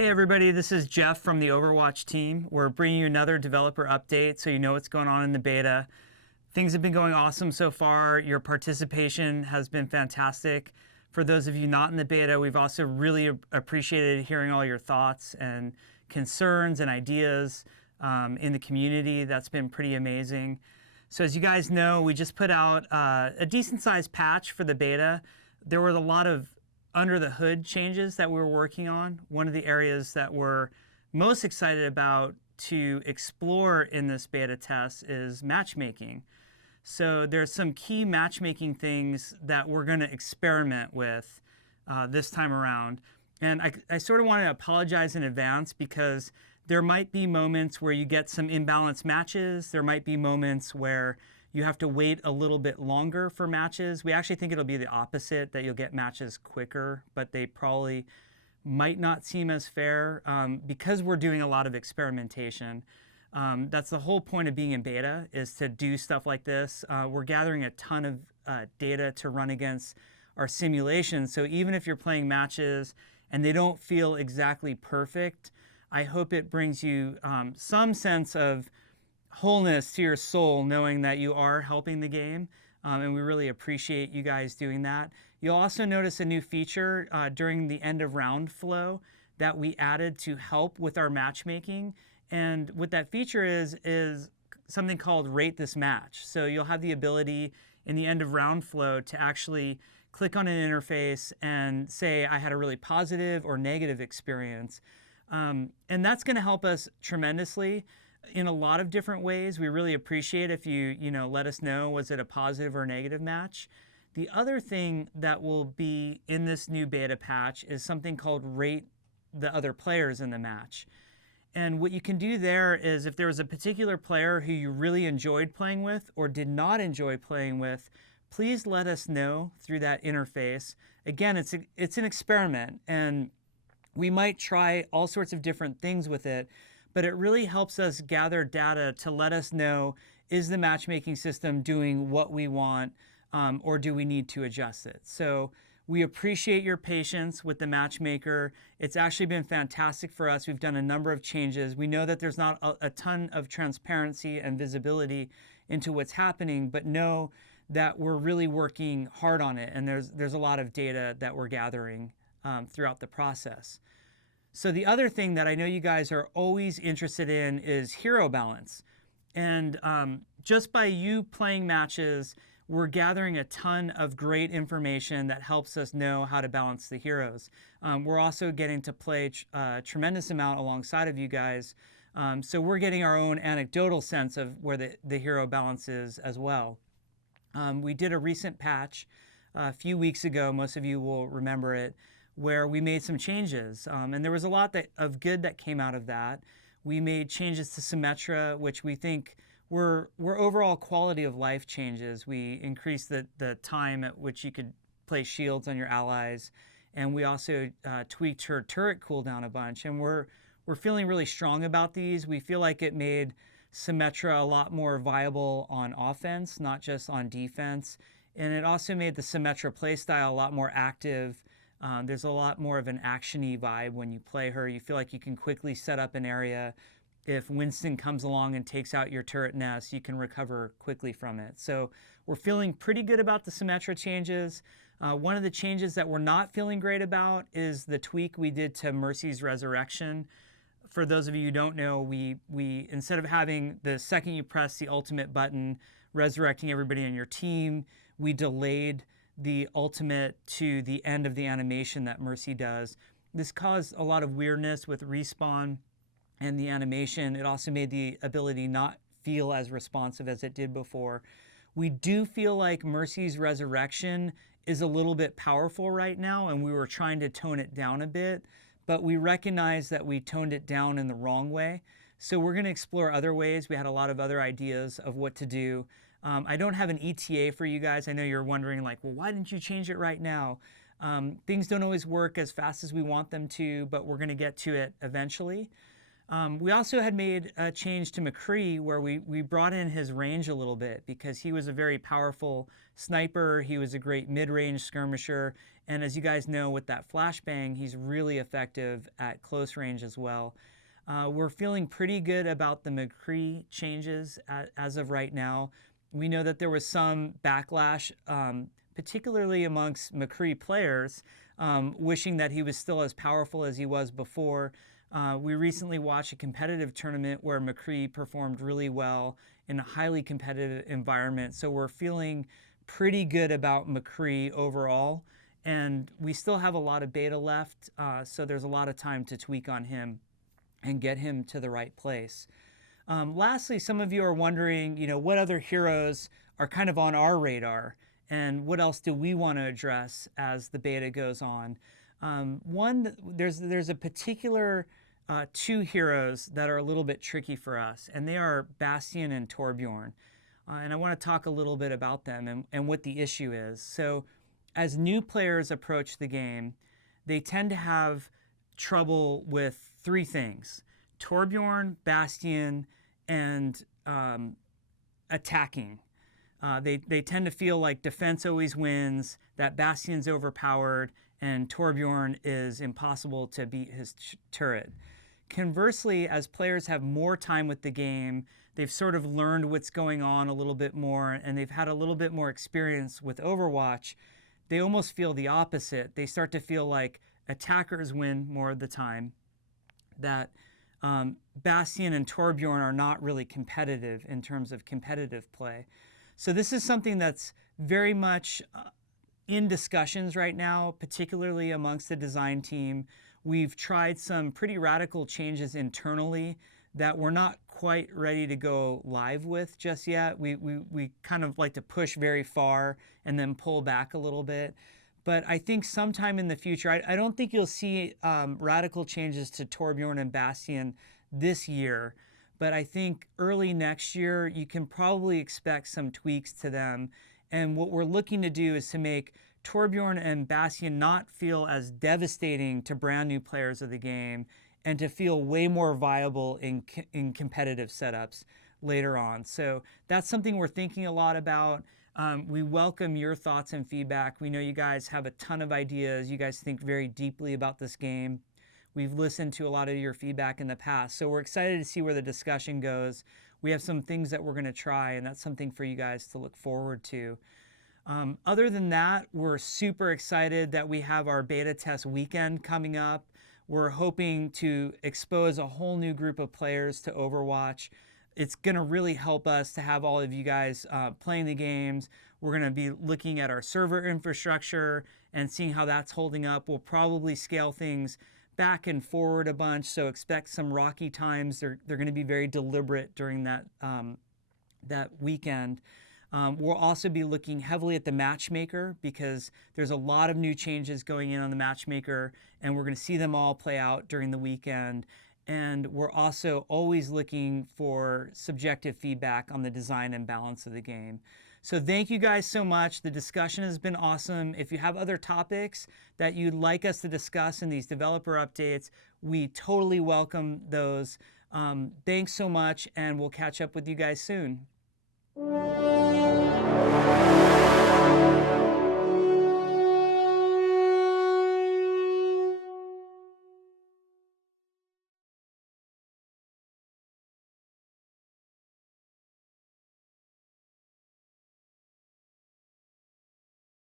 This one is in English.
Hey everybody, this is Jeff from the Overwatch team. We're bringing you another developer update so you know what's going on in the beta. Things have been going awesome so far. Your participation has been fantastic. For those of you not in the beta, we've also really appreciated hearing all your thoughts and concerns and ideas in the community. That's been pretty amazing. So as you guys know, we just put out a decent sized patch for the beta. There were a lot of under the hood changes that we were working on. One of the areas that we're most excited about to explore in this beta test is matchmaking. So there's some key matchmaking things that we're going to experiment with this time around. And I sort of want to apologize in advance because there might be moments where you get some imbalanced matches. There might be moments where you have to wait a little bit longer for matches. We actually think it'll be the opposite, that you'll get matches quicker, but they probably might not seem as fair because we're doing a lot of experimentation. That's the whole point of being in beta, is to do stuff like this. We're gathering a ton of data to run against our simulations. So even if you're playing matches and they don't feel exactly perfect, I hope it brings you some sense of wholeness to your soul, knowing that you are helping the game. And we really appreciate you guys doing that. You'll also notice a new feature during the end of round flow that we added to help with our matchmaking. And what that feature is something called Rate This Match. So you'll have the ability in the end of round flow to actually click on an interface and say, I had a really positive or negative experience. And that's going to help us tremendously in a lot of different ways. We really appreciate if you let us know, was it a positive or negative match? The other thing that will be in this new beta patch is something called Rate the Other Players in the Match. And what you can do there is, if there was a particular player who you really enjoyed playing with or did not enjoy playing with, please let us know through that interface. Again, it's an experiment, and we might try all sorts of different things with it, but it really helps us gather data to let us know, is the matchmaking system doing what we want, or do we need to adjust it? So we appreciate your patience with the matchmaker. It's actually been fantastic for us. We've done a number of changes. We know that there's not a ton of transparency and visibility into what's happening, but know that we're really working hard on it, and there's a lot of data that we're gathering throughout the process. So the other thing that I know you guys are always interested in is hero balance. And just by you playing matches, we're gathering a ton of great information that helps us know how to balance the heroes. We're also getting to play a tremendous amount alongside of you guys. So we're getting our own anecdotal sense of where the hero balance is as well. We did a recent patch a few weeks ago, most of you will remember it, where we made some changes. And there was a lot of good that came out of that. We made changes to Symmetra, which we think were overall quality of life changes. We increased the time at which you could place shields on your allies. And we also tweaked her turret cooldown a bunch. And we're feeling really strong about these. We feel like it made Symmetra a lot more viable on offense, not just on defense. And it also made the Symmetra playstyle a lot more active. There's a lot more of an action-y vibe when you play her. You feel like you can quickly set up an area. If Winston comes along and takes out your turret nest, you can recover quickly from it. So we're feeling pretty good about the Symmetra changes. One of the changes that we're not feeling great about is the tweak we did to Mercy's Resurrection. For those of you who don't know, we instead of having the second you press the ultimate button, resurrecting everybody on your team, we delayed the ultimate to the end of the animation that Mercy does. This caused a lot of weirdness with respawn and the animation. It also made the ability not feel as responsive as it did before. We do feel like Mercy's Resurrection is a little bit powerful right now, and we were trying to tone it down a bit, but we recognize that we toned it down in the wrong way. So we're going to explore other ways. We had a lot of other ideas of what to do. I don't have an ETA for you guys. I know you're wondering, like, well, why didn't you change it right now? Things don't always work as fast as we want them to, but we're going to get to it eventually. We also had made a change to McCree where we brought in his range a little bit because he was a very powerful sniper. He was a great mid-range skirmisher. And as you guys know, with that flashbang, he's really effective at close range as well. We're feeling pretty good about the McCree changes as of right now. We know that there was some backlash, particularly amongst McCree players, wishing that he was still as powerful as he was before. We recently watched a competitive tournament where McCree performed really well in a highly competitive environment. So we're feeling pretty good about McCree overall. And we still have a lot of beta left, so there's a lot of time to tweak on him and get him to the right place. Lastly, some of you are wondering, what other heroes are kind of on our radar and what else do we want to address as the beta goes on? There's a particular two heroes that are a little bit tricky for us, and they are Bastion and Torbjorn. And I want to talk a little bit about them and what the issue is. So as new players approach the game, they tend to have trouble with three things: Torbjorn, Bastion, and attacking. They tend to feel like defense always wins, that Bastion's overpowered, and Torbjorn is impossible to beat his turret. Conversely, as players have more time with the game, they've sort of learned what's going on a little bit more, and they've had a little bit more experience with Overwatch, they almost feel the opposite. They start to feel like attackers win more of the time, that Bastion and Torbjorn are not really competitive in terms of competitive play. So this is something that's very much in discussions right now, particularly amongst the design team. We've tried some pretty radical changes internally that we're not quite ready to go live with just yet. We kind of like to push very far and then pull back a little bit. But I think sometime in the future, I don't think you'll see radical changes to Torbjorn and Bastion this year. But I think early next year, you can probably expect some tweaks to them. And what we're looking to do is to make Torbjorn and Bastion not feel as devastating to brand new players of the game and to feel way more viable in competitive setups later on. So that's something we're thinking a lot about. We welcome your thoughts and feedback. We know you guys have a ton of ideas. You guys think very deeply about this game. We've listened to a lot of your feedback in the past, so we're excited to see where the discussion goes. We have some things that we're going to try, and that's something for you guys to look forward to. Other than that, we're super excited that we have our beta test weekend coming up. We're hoping to expose a whole new group of players to Overwatch. It's going to really help us to have all of you guys playing the games. We're going to be looking at our server infrastructure and seeing how that's holding up. We'll probably scale things back and forward a bunch, so expect some rocky times. They're going to be very deliberate during that weekend. We'll also be looking heavily at the matchmaker because there's a lot of new changes going in on the matchmaker, and we're going to see them all play out during the weekend. And we're also always looking for subjective feedback on the design and balance of the game. So thank you guys so much. The discussion has been awesome. If you have other topics that you'd like us to discuss in these developer updates, we totally welcome those. Thanks so much, and we'll catch up with you guys soon.